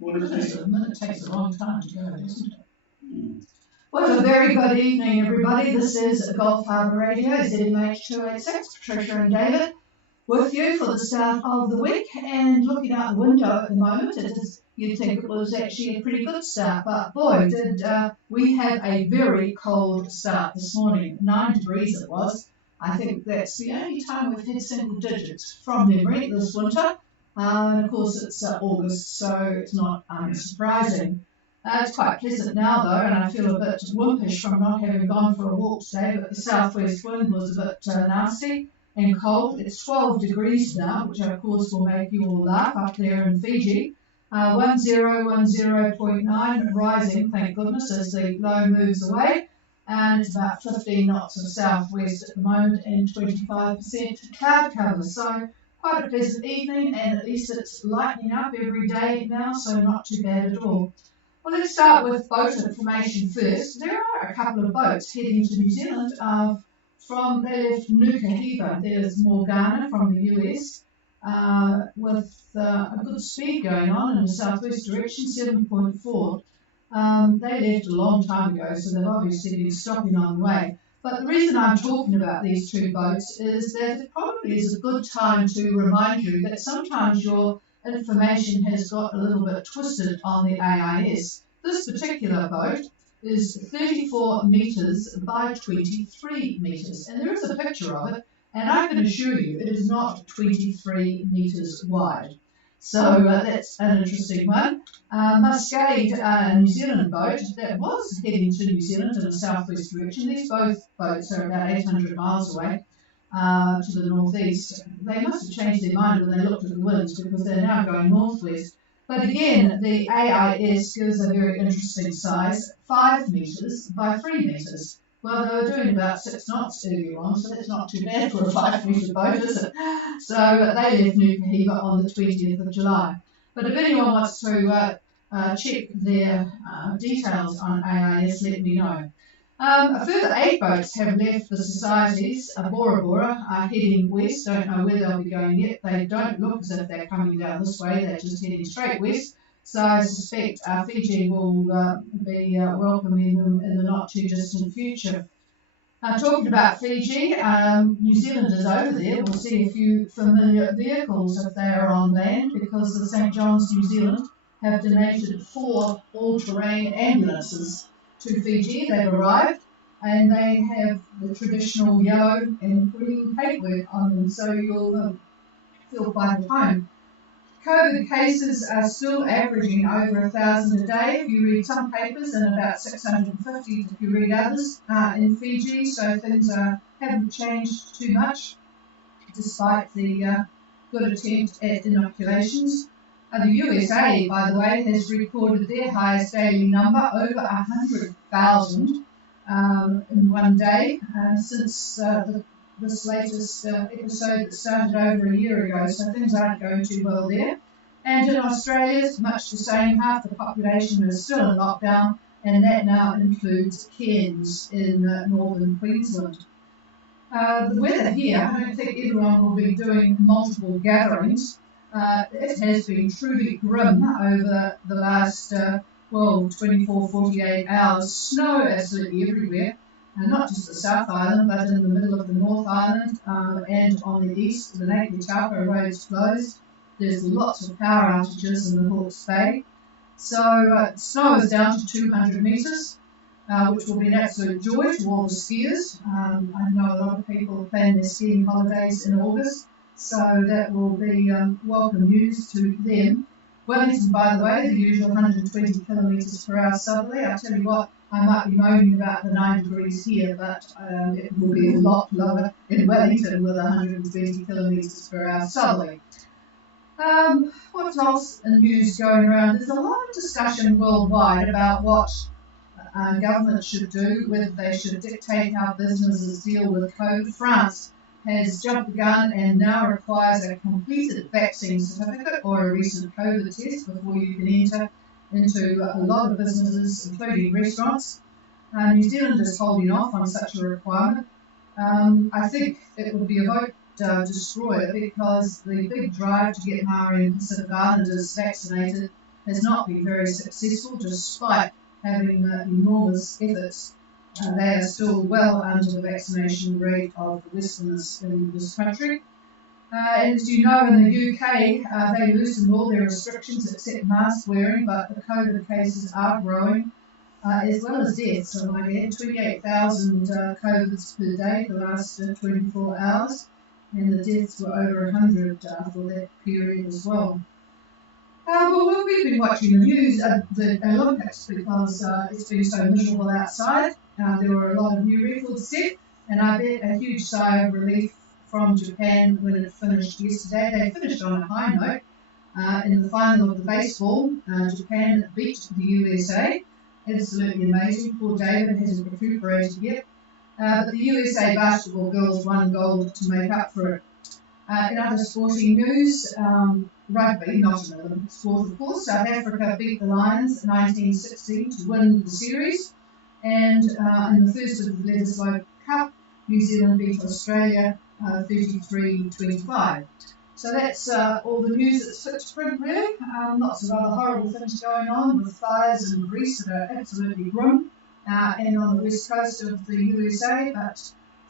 What is it? It takes a long time to go, doesn't it? Well, a very good evening, everybody. This is Gulf Harbour Radio, ZMH286, Patricia and David, with you for the start of the week. And looking out the window at the moment, you'd think it was actually a pretty good start, but boy, did we have a very cold start this morning. 9 degrees it was. I think that's the only time we've had single digits from memory this winter. And of course, it's August, so it's not surprising. It's quite pleasant now, though, and I feel a bit wimpish from not having gone for a walk today, but the southwest wind was a bit nasty and cold. It's 12 degrees now, which of course will make you all laugh up there in Fiji. 1010.9, rising, thank goodness, as the low moves away. And it's about 15 knots of southwest at the moment and 25% cloud cover. So quite a pleasant evening, and at least it's lightening up every day now, so not too bad at all. Well, let's start with boat information first. There are a couple of boats heading to New Zealand they left Nukuhiva. There's Morgana from the US with a good speed going on in the southwest direction, 7.4. They left a long time ago, so they've obviously been stopping on the way. But the reason I'm talking about these two boats is that it probably is a good time to remind you that sometimes your information has got a little bit twisted on the AIS. This particular boat is 34 metres by 23 metres, and there is a picture of it, and I can assure you it is not 23 metres wide. So that's an interesting one. Muscade, New Zealand boat that was heading to New Zealand in a southwest direction. These both boats are about 800 miles away to the northeast. They must have changed their mind when they looked at the winds because they're now going northwest. But again, the AIS gives a very interesting size, 5 metres by 3 metres. Well, they were doing about 6 knots earlier on, so that's not too bad for a 5-metre boat, is it? So they left Nukuhiva on the 20th of July. But if anyone wants to check their details on AIS, let me know. A further 8 boats have left the societies. Bora Bora are heading west. Don't know where they'll be going yet. They don't look as if they're coming down this way. They're just heading straight west. So I suspect Fiji will be welcoming them in the not-too-distant future. Talking about Fiji, New Zealanders over there will see a few familiar vehicles if they are on land because the St John's New Zealand have donated 4 all-terrain ambulances to Fiji. They've arrived and they have the traditional yellow and green paintwork on them, so you'll feel quite at home. COVID cases are still averaging over 1,000 a day if you read some papers, and about 650 if you read others in Fiji, so things haven't changed too much despite the good attempt at inoculations. The USA, by the way, has recorded their highest daily number, over 100,000 in one day since this latest episode that started over a year ago, so things aren't going too well there. And in Australia, it's much the same. Half the population is still in lockdown, and that now includes Cairns in northern Queensland. The weather here, I don't think everyone will be doing multiple gatherings. It has been truly grim over the last 24, 48 hours. Snow absolutely everywhere. Not just the South Island, but in the middle of the North Island and on the east. The Naked Taupo road's closed. There's lots of power outages in the Hawke's Bay. So snow is down to 200 metres, which will be an absolute joy to all the skiers. I know a lot of people plan their skiing holidays in August, so that will be welcome news to them. Wellington, by the way, the usual 120 kilometres per hour southerly. I tell you what, I might be moaning about the 9 degrees here, but it will be a lot lower in Wellington with 120 kilometres per hour southerly. What else in news going around? There's a lot of discussion worldwide about what governments should do, whether they should dictate how businesses deal with COVID. France has jumped the gun and now requires a completed vaccine certificate or a recent COVID test before you can enter into a lot of businesses, including restaurants. New Zealand is holding off on such a requirement. I think it would be a vote destroyer because the big drive to get Maori and Pacific Islanders vaccinated has not been very successful despite having enormous efforts. They are still well under the vaccination rate of the Westerners in this country. As you know, in the UK, they loosened all their restrictions except mask wearing, but the COVID cases are growing, as well as deaths. So I had 28,000 COVIDs per day the last 24 hours, and the deaths were over 100 for that period as well. Well, we've been watching the news, the Olympics, because it's been so miserable outside. There were a lot of new records set, and I bet a huge sigh of relief from Japan when it finished yesterday. They finished on a high note. In the final of the baseball, Japan beat the USA. Absolutely amazing. Poor David hasn't recuperated yet. But the USA basketball girls won gold to make up for it. In other sporting news, rugby, not an Olympic sport of course, South Africa beat the Lions 1916 to win the series. And in the first of the Leaderslope Cup, New Zealand beat Australia 33-25. So that's all the news that's fit to print, really. Lots of other horrible things going on with fires in Greece that are absolutely grim, and on the west coast of the USA, but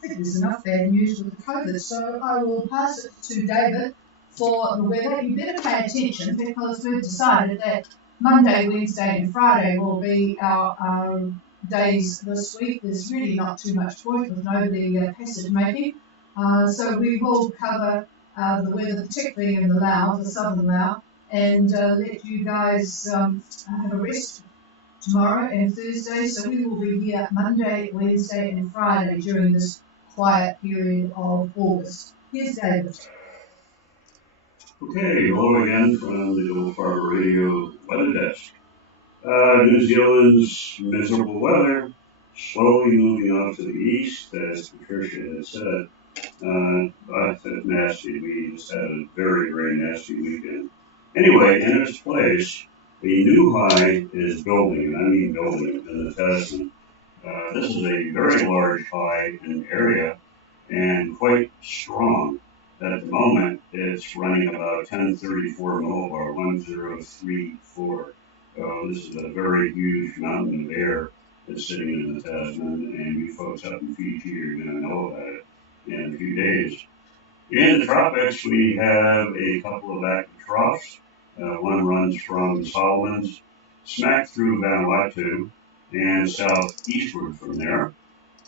I think there's enough bad news with the COVID. So I will pass it to David for the weather. You better pay attention because we've decided that Monday, Wednesday and Friday will be our days this week. There's really not too much point with nobody passage making. So we will cover the weather, particularly in the Lao, the southern Lao, and let you guys have a rest tomorrow and Thursday. So we will be here Monday, Wednesday and Friday during this quiet period of August. Here's David. Okay, hello again from the old Harbour Radio weather desk. New Zealand's miserable weather slowly moving off to the east, as Patricia had said. But nasty. We just had a very, very nasty weekend. Anyway, in its place, a new high is building, and I mean building, in the Tasman. This is a very large high in the area and quite strong. At the moment, it's running about 1034 millibar, 1034. This is a very huge mountain of air that's sitting in the Tasman, and you folks up in Fiji are going to know about it in a few days. In the tropics, we have a couple of active troughs. One runs from Solomons, smack through Vanuatu, and southeastward from there.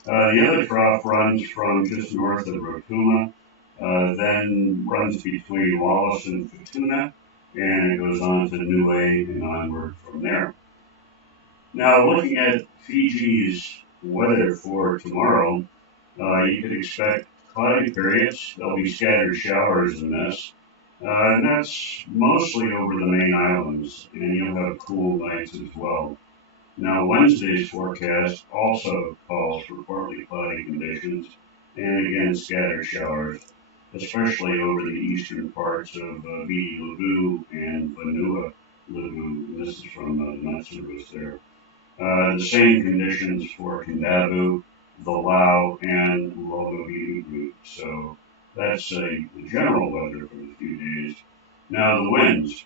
The other trough runs from just north of Rotuma, then runs between Wallace and Futuna, and it goes on to Niue and onward from there. Now, looking at Fiji's weather for tomorrow, you could expect cloudy periods. There'll be scattered showers in this, and that's mostly over the main islands, and you'll have cool nights as well. Now, Wednesday's forecast also calls for partly cloudy conditions, and again, scattered showers, especially over the eastern parts of Viti Levu and Vanua Levu. This is from the Night Service there. The same conditions for Kindavu, the Lao, and Logoviti route. So that's the general weather for the few days. Now the winds.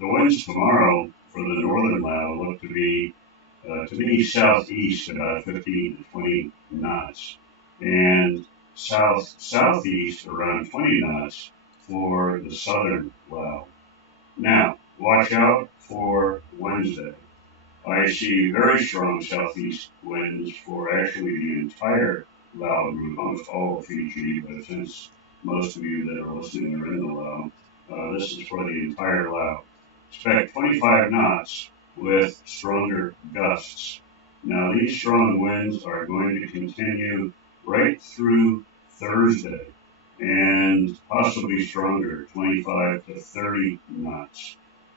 The winds tomorrow for the northern Lao look to be southeast about 15 to 20 knots, and southeast around 20 knots for the southern Lao. Now, watch out for Wednesday. I see very strong southeast winds for actually the entire Lao group, almost all of Fiji, but since most of you that are listening are in the Lao, this is for the entire Lao. Expect 25 knots with stronger gusts. Now, these strong winds are going to continue right through Thursday and possibly stronger, 25 to 30 knots.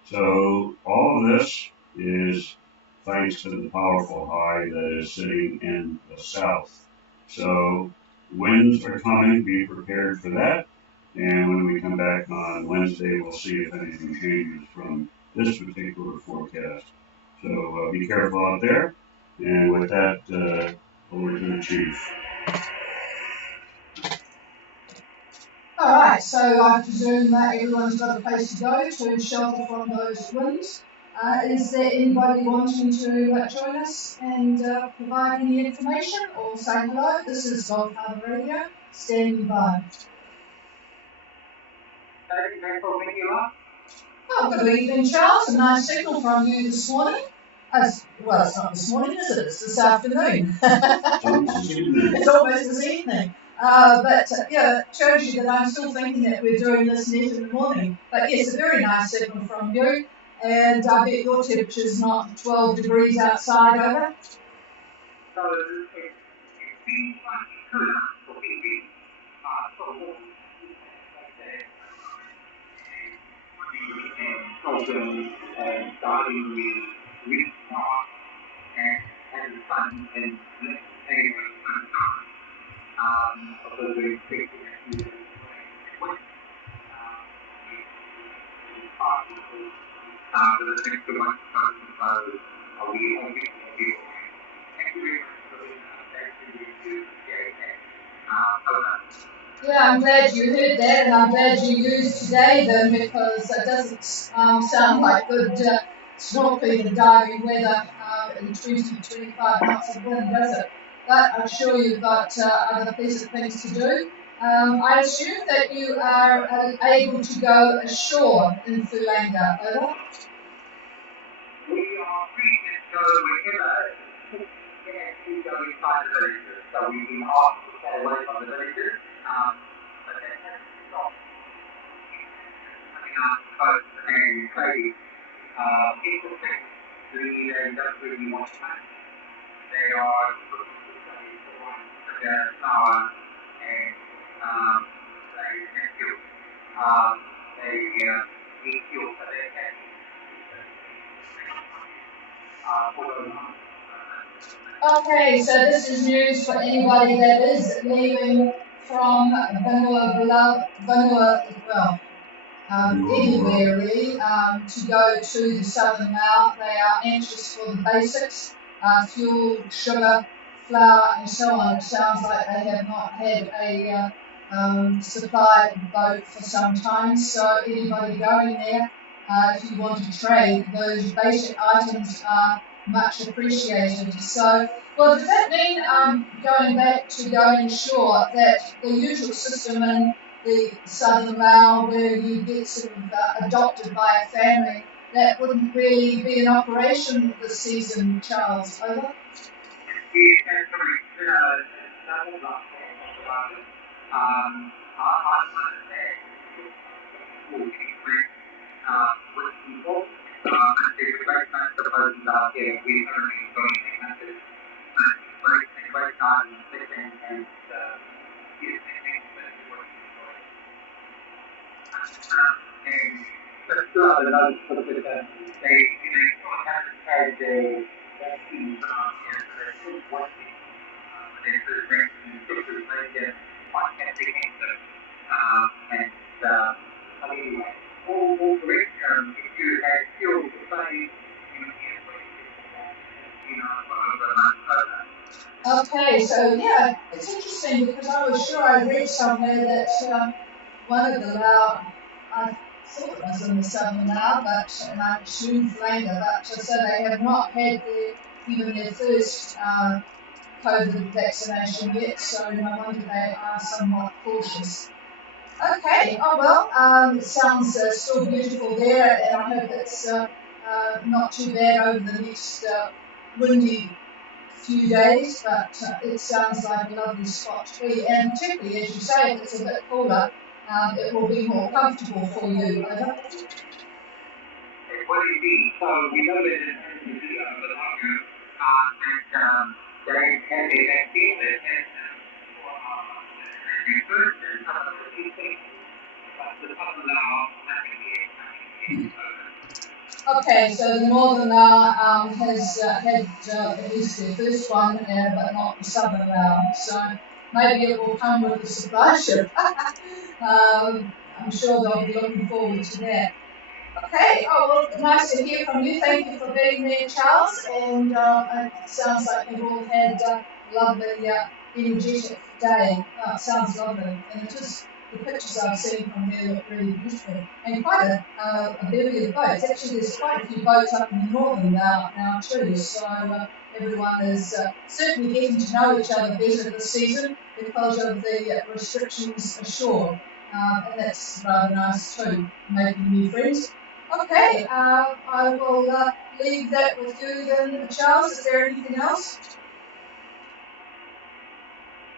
So all of this is thanks to the powerful high that is sitting in the south. So winds are coming, be prepared for that. And when we come back on Wednesday, we'll see if anything changes from this particular forecast. So be careful out there. And with that, over to the chief. All right, so I presume that everyone's got a place to go to shelter from those winds. Is there anybody wanting to join us and provide any information or say hello? This is Gulf Harbour Radio, standing by. Oh, good evening, Charles. A nice signal from you this morning. Well, it's not this morning, is it? It's this afternoon. It's almost this evening. But yeah, it shows you that I'm still thinking that we're doing this net in the morning. But yes, a very nice signal from you. And I bet your temperature's not 12 degrees outside, over. So it's been slightly cooler for me. Starting with really hot and fun and anyway, although we think that for the next 2 months, we hope it will be thank you very much for yeah, I'm glad you heard that, and I'm glad you used today then, because it doesn't sound like good snorkeling and diving weather in 20-25 knots of wind, does it? But I'm sure you've got other pleasant things to do. I assume that you are able to go ashore in Fulanga, over? We are free to go wherever. We go inside the villages, so we've been asked to stay away from the villages. But they haven't stopped coming out the coast and trading. People think they don't really want to match. They are looking to study for their power and they feel they need fuel for their head. Okay, so this is news for anybody that is leaving from Vanua, anywhere really, to go to the Southern Mount. They are anxious for the basics, fuel, sugar, flour and so on. It sounds like they have not had a supply boat for some time, so anybody going there, if you want to trade, those basic items are much appreciated. So, well, does that mean going back to going ashore, that the usual system in the Southern Lao where you get sort of adopted by a family, that wouldn't really be in operation this season, Charles, over? With people, there's a great bunch of persons out there. We currently going to great time and fishing and and just two other notes for the business. They haven't had the vaccine here, so they're still working. They're still drinking, still drinking, quite cancer. And anyway, all great. If you had skills to study, okay, so yeah, it's interesting because I was sure I read somewhere that one of the Lao, I thought it was in the Southern Lao, but and I assumed Flanga, but so they have not had even their first COVID vaccination yet, so no wonder they are somewhat cautious. Okay, oh well, it sounds still beautiful there, and I hope it's not too bad over the next windy few days, but it sounds like a lovely spot to be, and particularly, as you say, if it's a bit cooler, it will be more comfortable for you, over? What do you mean? So we know that it's the longer, and they can be active and first and some of the things, but the Southern Lao okay, so the Northern Lao has had at least their first one, but not the Southern Lao. So maybe it will come with the supply ship. I'm sure they'll be looking forward to that. Okay, oh well, nice to hear from you. Thank you for being there, Charles. And it sounds like you've all had a lovely, energetic day. It sounds lovely, and it is the pictures I've seen from there look really beautiful, and quite a bevy of boats. Actually, there's quite a few boats up in the northern now too, so everyone is certainly getting to know each other better this season because of the restrictions ashore, and that's rather nice too, making new friends. Okay, I will leave that with you then, Charles. Is there anything else?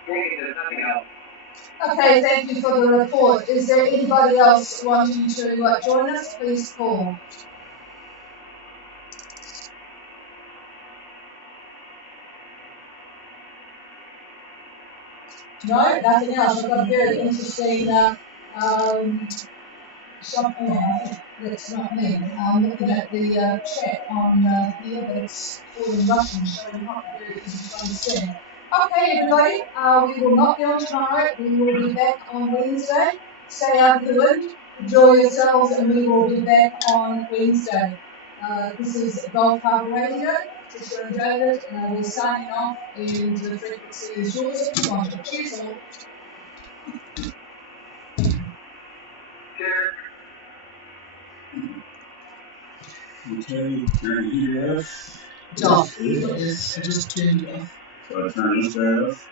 There's nothing else. Okay, thank you for the report. Is there anybody else wanting to join us? Please call. No, nothing else. I've got a very interesting that's not me. I'm looking at the chat on here, but it's all in Russian, so not very easy to understand. Okay, everybody, we will not be on tomorrow. We will be back on Wednesday. Stay out of the wind, enjoy yourselves, and we will be back on Wednesday. This is Gulf Harbour Radio. Tricia and David, we're signing off, and the frequency is yours if you want it. Cheers all. Cheers. Okay, turn the heater off. It's off. It is. I just turned it off. So I turn this guy off.